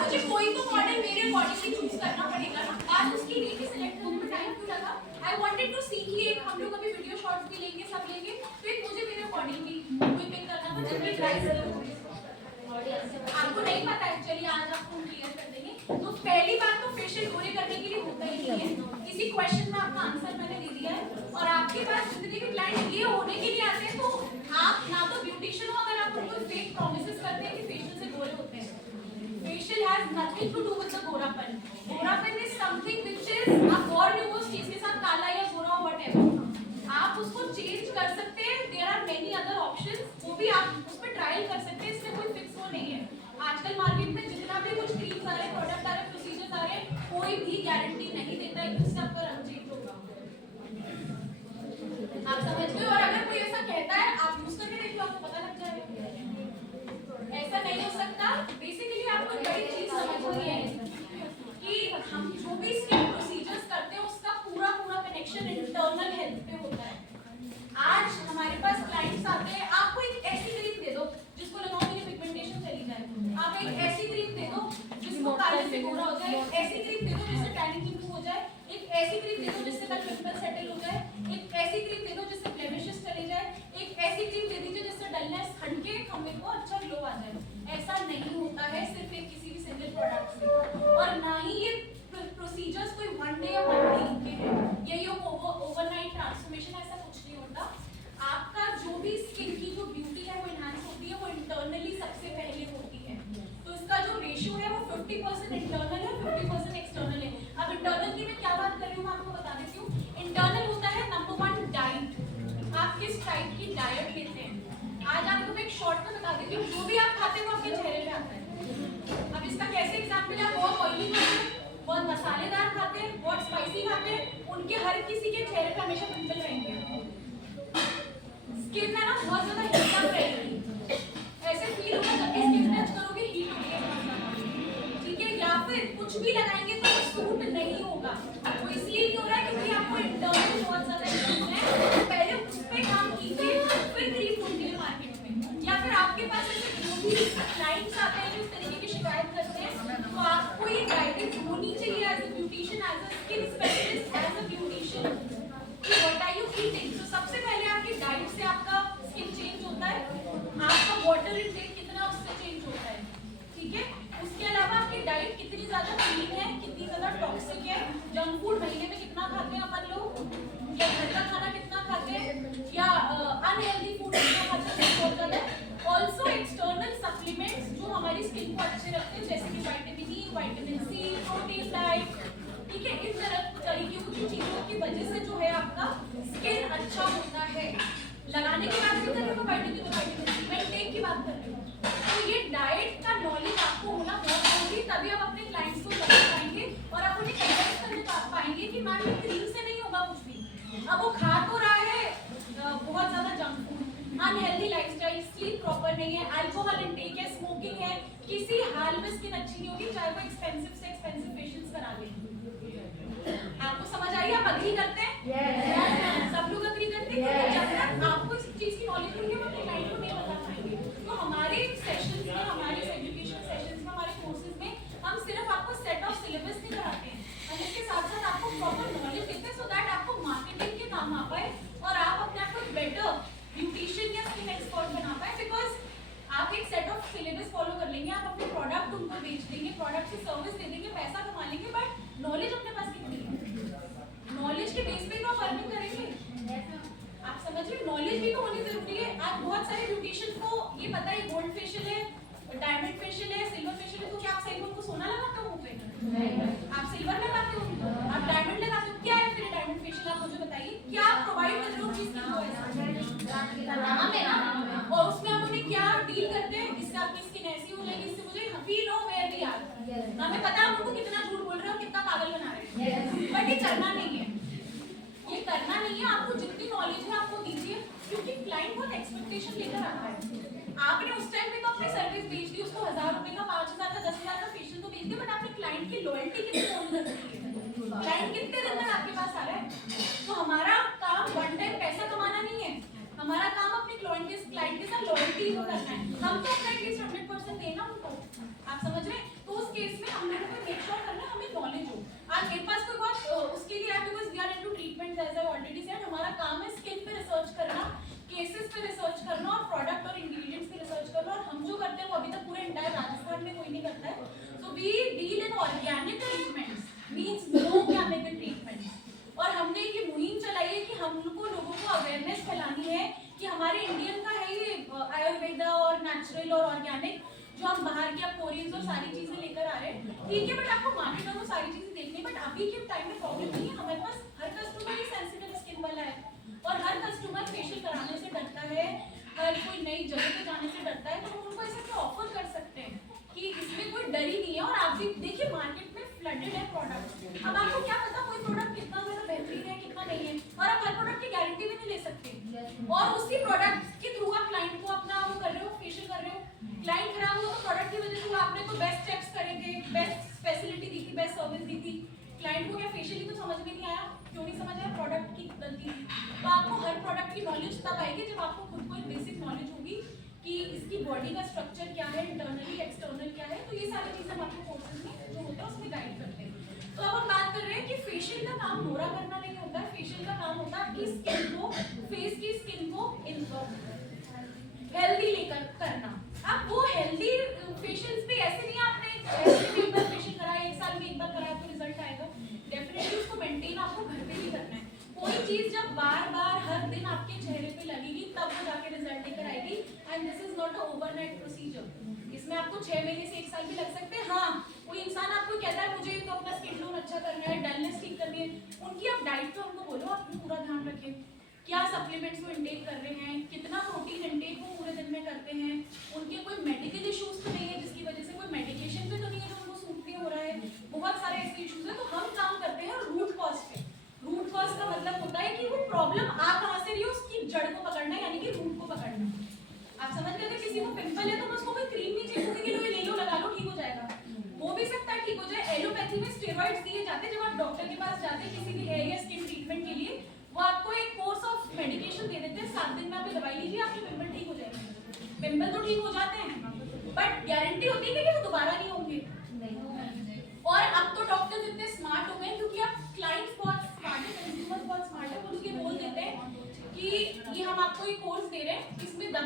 मुझे कोई तो मॉडल मेरे अकॉर्डिंगली चूज करना पड़ेगा ना, बात उसकी नहीं कि सिलेक्ट करने में टाइम क्यों लगा। आई वांटेड टू सी कि एक हम लोग अभी वीडियो शॉट्स भी लेंगे, सब लेंगे, तो एक मुझे मेरे अकॉर्डिंगली कोई पिक करना था जो मैं ट्राई करूं। आपको नहीं पता है, चलिए आज आपको क्लियर कर देंगे। तो पहली बात तो फेशियल गोरे करने के लिए होता ही नहीं है, इसी क्वेश्चन में आपका आंसर मैंने दे दिया है। और आपके पास जितने भी क्लाइंट ये होने के लिए आते हैं, तो आप ना तो ब्यूटिशियन हो अगर आप उनको फेक प्रॉमिसेस करते हैं कि फेशियल से गोरे होते हैं। Facial has nothing to do with the गोरापन। गोरापन इज समथिंग व्हिच इज आप born हो उस चीज के साथ, काला या गोरा व्हाटएवर, आप उसको चेंज कर सकते हैं। There are many other options, वो भी आप उस पे ट्रायल कर सकते हैं, इसमें कोई फिक्स वो नहीं है। आजकल मार्केट में जितना भी कुछ क्रीम्स आ रहे हैं, प्रोडक्ट आ रहे हैं, प्रोसीजर्स आ रहे हैं, कोई भी गारंटी नहीं देता है कि उससे आपका रंग चेंज होगा। आप समझ गए? और अगर कोई ऐसा कहता है, आप यूज करके देखिए, आपको पता लग जाएगा। ऐसा नहीं हो सकता। बेसिकली आपको बड़ी चीज समझनी है कि हम जो भी स्किन प्रोसीजर्स करते हैं उसका पूरा कनेक्शन इंटरनल हेल्थ पे होता है। आज हमारे पास क्लाइंट्स आते हैं, आपको एक ऐसी क्रीम दे दो जिसको लगाओ मेरी पिगमेंटेशन चली जाए, आप एक ऐसी क्रीम दे दो जिसको काले से गोरा हो जाए, एक ऐसी क्रीम दे दो जिससे टैनिंग रिमूव हो जाए, एक ऐसी क्रीम दे दो जिससे कल पिंपल सेटल हो जाए, एक ऐसी क्रीम दे दो जिससे ब्लेमिशेस चले जाए, एक ऐसी क्रीम दे दीजिए जिससे डलनेस हटके हमें को अच्छा ग्लो आ जाए। ऐसा नहीं होता है सिर्फ एक किसी भी सिंगल प्रोडक्ट से। और ना ही ये प्रोसीजर्स कोई वन डे या वन वीक के हैं, ये ओवरनाइट ट्रांसफॉर्मेशन, ऐसा कुछ नहीं होता। आपका जो भी स्किन की जो ब्यूटी है वो एनहांस होती है, वो इंटरनली सबसे पहले होती है। तो इसका जो रेशियो है वो 50% इंटरनल है, 50% एक्सटर्नल है। अब इंटरनल की मैं क्या बात कर रही हूँ, मैं आपको बता देती हूँ। इंटरनल होता है नंबर 1 डाइट, आप किस टाइप की डाइट लेते हैं। आज आपको मैं एक शॉर्ट में बता देती हूँ, जो भी आप खाते हो आपके चेहरे पे आता है। अब इसका कैसे एग्जांपल है, आप बहुत ऑयली खाते हैं, बहुत मसालेदार खाते हैं, बहुत स्पाइसी खाते हैं, उनके हर किसी के चेहरे पे हमेशा पिंपल रहेंगे। स्किन है ना बहुत ज्यादा हीट अप रहेगी, ऐसे फील होगा जब भी स्किन टच करोगे हीट हो रही है बहुत ज्यादा, ठीक है। या फिर कुछ भी लगाएंगे तो सूट नहीं होगा, वो इसलिए नहीं हो रहा है क्योंकि आपको इंटरनल बहुत ज्यादा इश्यूज है। तो पहले उस पे काम कीजिए, फिर क्रीम ढूंढिए मार्केट में। या फिर आपके पास ऐसे जो भी क्लाइंट्स आते हैं जो इस तरीके की शिकायत करते हैं, तो आपको ये गाइडेंस होनी चाहिए as a beautician, as a skin specialist, as a beautician, what are you eating. तो सबसे पहले आपकी डाइट से आपका स्किन चेंज होता है, आपका वाटर इंटेक कितना उससे चेंज होता है, ठीक है। उसके अलावा आपकी डाइट कितनी ज्यादा क्लीन है, कितनी ज्यादा टॉक्सिक है, जंक फूड महीने में कितना खाते हैं अपन लोग, या घर का खाना कितना खाते हैं, या अनहेल्दी फूड कितना खाते हैं, बहुत ज्यादा। ऑल्सो एक्सटर्नल सप्लीमेंट्स जो हमारी स्किन को अच्छे रखते हैं, जैसे कि vitamin E, vitamin C, protein diet, ठीक है। इस तरह तरीके की चीजों की वजह से जो है आपका स्किन अच्छा होता है। लगाने की बात नहीं कर रही हूँ, विटामिन सी, मैं टेक की बात कर रही हूँ। तो ये डाइट का नॉलेज आपको होना बहुत जरूरी, तभी आप अपने क्लाइंट्स को बता पाएंगे और आप उन्हें कन्विंस कर पाएंगे कि मैम ये क्रीम से नहीं होगा कुछ भी। अब वो खा तो रहा है बहुत ज्यादा junk food, unhealthy lifestyle, sleep proper नहीं है, अल्कोहल इंटेक है, स्मोकिंग है, किसी हाल में स्किन अच्छी नहीं होगी, चाहे वो एक्सपेंसिव से एक्सपेंसिव फेशियल्स करा ले। आपको समझ आई? आप अग्री करते हैं? yes. सब लोग अग्री करते हैं? जब तक आपको इस चीज की नॉलेज नहीं है, हम अपने क्लाइंट को नहीं बता पाएंगे। तो हमारे सेशंस में, हमारे एजुकेशन सेशंस में, हमारे कोर्सेज में हम सिर्फ आपको सेट ऑफ सिलेबस नहीं कराते हैं, हम इसके साथ साथ आपको प्रॉपर नॉलेज देते हैं, सो दैट आपको मार्केटिंग के काम आ पाए और आप अपने आप को बेटर ब्यूटिशियन या स्किन एक्सपर्ट बना पाए। बिकॉज आप एक सेट ऑफ सिलेबस फॉलो कर लेंगे, आप अपने प्रोडक्ट उनको बेच देंगे, प्रोडक्ट की सर्विस दे देंगे, पैसा कमा लेंगे, बट नॉलेज अपने पास कितनी है? नॉलेज के बेस पे तो अर्निंग करेंगे। आप समझिए, नॉलेज भी तो होनी जरूरी है। आज बहुत सारे ब्यूटिशियंस को ये पता है गोल्ड फेशियल है, डायमंड फेशियल है, सिल्वर फेशियल है, तो क्या आप सिल्वर को सोना लगाते हो मुंह पे? आप सिल्वर लगाते हो, आप डायमंड लगाते हो, क्या है फिर डायमंड फेशियल? आप मुझे बताइए, क्या आप प्रोवाइड कर रहे हो चीज की? और उसमें आप उन्हें क्या डील करते हैं? इससे आपकी स्किन ऐसी हो जाएगी, इससे मुझे we know where we are, हमें पता है आप उनको कितना झूठ बोल रहे हो, कितना पागल बना रहे हो, बट ये करना नहीं है, ये करना नहीं है। आपको जितनी नॉलेज है आपको दीजिए, क्योंकि क्लाइंट बहुत एक्सपेक्टेशन लेकर आता है। आपने उस टाइम पे तो अपनी सर्विस बेच दी, उसको 1000 रुपए का, 5000 का, 10000 का फेशियल तो बेच दिया, बट आपने क्लाइंट की लॉयल्टी कितनी होल्ड कर रखी है? क्लाइंट कितने दिन तक आपके पास आ रहा है? तो हमारा काम वन टाइम पैसा कमाना नहीं है, हमारा काम अपने क्लाइंट के साथ फील को करना है, हम तो अपना एटलीस्ट 100% देना उनको, आप समझ रहे हैं? तो उस केस में हम लोगों को मेक श्योर करना हमें नॉलेज हो। आज मेरे पास कोई बहुत उसके लिए है, because we are into treatment, as I already said, हमारा काम है स्किन पे रिसर्च करना, केसेस पे रिसर्च करना और प्रोडक्ट और इंग्रेडिएंट्स पे रिसर्च करना, और हम जो करते हैं वो अभी तक पूरे इंटायर राजस्थान में कोई नहीं करता है। So we deal in organic treatments, means no chemical treatments, और हमने ये मुहिम चलाई है कि हमको लोगों को अवेयरनेस फैलानी है कि हमारे इंडियन का है ये आयुर्वेदा और नेचुरल और ऑर्गेनिक, जो हम बाहर के कोरियंस और सारी चीजें लेकर आ रहे हैं, ठीक है, बट आपको मार्केट में वो सारी चीजें देखनी है। बट अभी के टाइम में प्रॉब्लम नहीं है, हमारे पास हर कस्टमर ही सेंसिटिव स्किन वाला है, और हर कस्टमर फेशियल कराने से डरता है, हर कोई नई जगह पे जाने से डरता है, तो हम उनको ऐसा क्या ऑफर कर सकते हैं कि इसमें कोई डर ही नहीं है। और आप भी देखिए मार्केट में फ्लडेड है प्रोडक्ट, अब आपको क्या पता कोई प्रोडक्ट कितना ज्यादा बेहतरीन है कितना नहीं है, और आप हर प्रोडक्ट की गारंटी भी नहीं ले सकते, और उसी प्रोडक्ट के थ्रू आप क्लाइंट को अपना वो कर रहे हो, फेशियल कर रहे हो, क्लाइंट खराब हुआ तो प्रोडक्ट की वजह से आपने तो बेस्ट स्टेप्स करे थे, बेस्ट फैसिलिटी दी थी, बेस्ट सर्विस दी थी, क्लाइंट को क्या फेशियल ही तो समझ में नहीं आया, क्यों नहीं समझ आया, प्रोडक्ट की गलती थी। तो आपको हर प्रोडक्ट की नॉलेज तब आएगी जब आपको खुद को एक बेसिक नॉलेज होगी कि इसकी बॉडी का स्ट्रक्चर क्या है, इंटरनली एक्सटर्नल क्या है, तो ये सारी चीजें हम आपको कोर्सेज में जो होता है उसमें गाइड करते हैं। तो अब हम बात कर रहे हैं कि फेशियल का काम गोरा करना नहीं होता है, फेशियल का काम होता है आपकी स्किन को, फेस की स्किन को हेल्दी लेकर करना। अब वो हेल्दी फेशियल्स भी ऐसे नहीं, आपने ऐसे भी एक बार फेशियल कराया, एक साल में एक बार कराया तो रिजल्ट आएगा, डेफिनेटली उसको मेंटेन आपको घर पे भी करना है। कोई चीज जब बार बार हर दिन आपके चेहरे पे लगेगी तब वो जाके रिजल्ट लेकर आएगी, and this is not a overnight procedure. इसमें आपको 6 महीने से 1 साल भी लग सकते हैं। हाँ, कोई इंसान आपको कहता है मुझे तो अपना स्किन टोन अच्छा करना है, डलनेस ठीक करनी है, उनकी आप डाइट पे उनको बोलो, आप पूरा ध्यान रखें, क्या सप्लीमेंट्स वो इंटेक कर रहे हैं, कितना प्रोटीन इंटेक वो पूरे दिन में करते हैं, उनके कोई मेडिकल इश्यूज तो नहीं है जिसकी वजह से कोई मेडिकेशन पे तो नहीं है जो उनको सूट नहीं हो रहा है, बहुत सारे ऐसे इश्यूज है। तो हम काम करते हैं रूट कॉज पे। रूट कॉज का मतलब होता है कि वो प्रॉब्लम आ कहां से रही है, उसकी जड़ को पकड़ना, यानी कि रूट को पकड़ना। आप समझ गए, अगर किसी को पिंपल है तो उसको कोई क्रीम नहीं चाहिए कि लो ले लो लगा लो ठीक हो जाएगा, हो भी सकता है ठीक हो जाए। एलोपैथी में स्टेरॉइड्स दिए जाते हैं, जब आप डॉक्टर के पास जाते हैं किसी भी हेयर या स्किन ट्रीटमेंट के लिए, वो आपको एक कोर्स ऑफ मेडिकेशन दे देते हैं, 7 दिन में आप दवाई लीजिए आपके पिंपल ठीक हो जाएंगे। पिंपल तो ठीक हो जाते हैं, बट गारंटी होती है